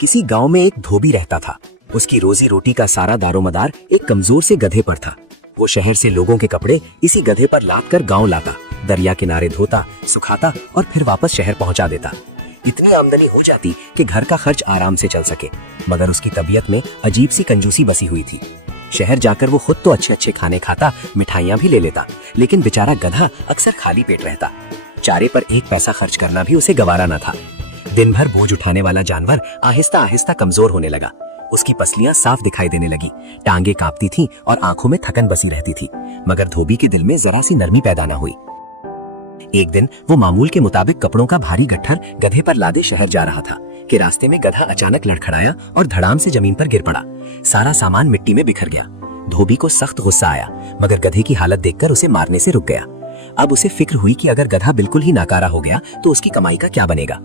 किसी गांव में एक धोबी रहता था। उसकी रोजी रोटी का सारा दारोमदार एक कमजोर से गधे पर था। वो शहर से लोगों के कपड़े इसी गधे पर लाद कर गाँव लाता, दरिया किनारे धोता, सुखाता और फिर वापस शहर पहुंचा देता। इतनी आमदनी हो जाती कि घर का खर्च आराम से चल सके, मगर उसकी तबीयत में अजीब सी कंजूसी बसी हुई थी। शहर जाकर वो खुद तो अच्छे अच्छे खाने खाता, मिठाइयाँ भी ले लेता, लेकिन बेचारा गधा अक्सर खाली पेट रहता। चारे पर एक पैसा खर्च करना भी उसे गवारा न था। दिन भर बोझ उठाने वाला जानवर आहिस्ता आहिस्ता कमजोर होने लगा। उसकी पसलियां साफ दिखाई देने लगी, टांगे कांपती थीं और आंखों में थकन बसी रहती थी, मगर धोबी के दिल में जरा सी नरमी पैदा न हुई। एक दिन वो मामूल के मुताबिक कपड़ों का भारी गट्ठर गधे पर लादे शहर जा रहा था कि रास्ते में गधा अचानक लड़खड़ाया और धड़ाम से जमीन पर गिर पड़ा। सारा सामान मिट्टी में बिखर गया। धोबी को सख्त गुस्सा आया, मगर गधे की हालत देखकर उसे मारने से रुक गया। अब उसे फिक्र हुई कि अगर गधा बिल्कुल ही नाकारा हो गया तो उसकी कमाई का क्या बनेगा।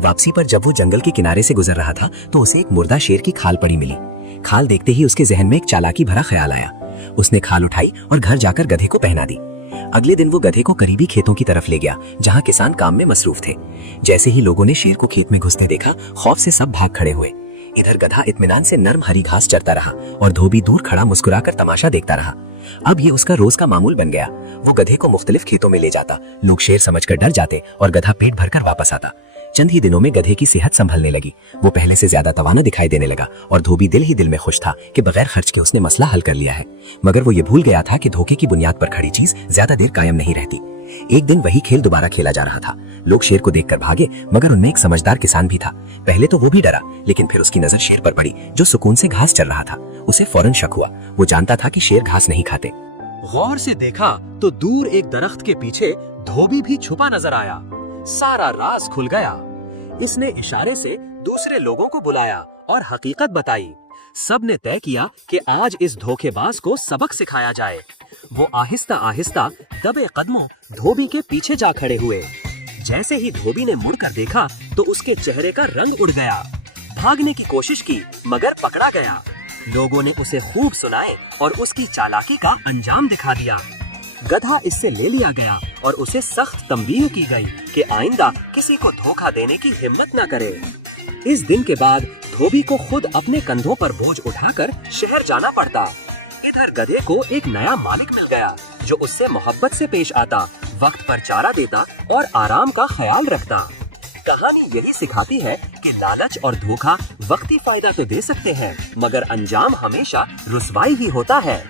वापसी पर जब वो जंगल के किनारे से गुजर रहा था तो उसे एक मुर्दा शेर की खाल पड़ी मिली। खाल देखते ही उसके जहन में एक चालाकी भरा ख्याल आया। उसने खाल उठाई और घर जाकर गधे को पहना दी। अगले दिन वो गधे को करीबी खेतों की तरफ ले गया, जहां किसान काम में मसरूफ थे। जैसे ही लोगों ने शेर को खेत में घुसते देखा, खौफ से सब भाग खड़े हुए। इधर गधा इत्मीनान से नर्म हरी घास चरता रहा और धोबी दूर खड़ा मुस्कुराकर तमाशा देखता रहा। अब ये उसका रोज का मामूल बन गया। वो गधे को मुख्तलिफ खेतों में ले जाता, लोग शेर समझकर डर जाते और गधा पेट भरकर वापस आता। चंद ही दिनों में गधे की सेहत संभलने लगी। वो पहले से ज्यादा तवाना दिखाई देने लगा और धोबी दिल ही दिल में खुश था कि बगैर खर्च के उसने मसला हल कर लिया है। मगर वो ये भूल गया था कि धोखे की बुनियाद पर खड़ी चीज ज्यादा देर कायम नहीं रहती। एक दिन वही खेल दोबारा खेला जा रहा था। लोग शेर को देखकर भागे, मगर उनमें एक समझदार किसान भी था। पहले तो वो भी डरा, लेकिन फिर उसकी नजर शेर पर पड़ी, जो सुकून से घास चर रहा था। उसे फौरन शक हुआ। वो जानता था कि शेर घास नहीं खाते। गौर से देखा तो दूर एक दरख्त के पीछे धोबी भी छुपा नजर आया। सारा राज खुल गया। इसने इशारे से दूसरे लोगों को बुलाया और हकीकत बताई। सबने तय किया कि आज इस धोखेबाज को सबक सिखाया जाए। वो आहिस्ता आहिस्ता दबे कदमों धोबी के पीछे जा खड़े हुए। जैसे ही धोबी ने मुड़कर देखा तो उसके चेहरे का रंग उड़ गया। भागने की कोशिश की, मगर पकड़ा गया। लोगों ने उसे खूब सुनाए और उसकी चालाकी का अंजाम दिखा दिया। गधा इससे ले लिया गया और उसे सख्त तंबीह की गई कि आइंदा किसी को धोखा देने की हिम्मत न करे। इस दिन के बाद धोबी को खुद अपने कंधों पर बोझ उठाकर शहर जाना पड़ता। इधर गधे को एक नया मालिक मिल गया, जो उससे मोहब्बत से पेश आता, वक्त पर चारा देता और आराम का ख्याल रखता। कहानी यही सिखाती है कि लालच और धोखा वक्ती फायदा तो दे सकते हैं, मगर अंजाम हमेशा रुसवाई ही होता है।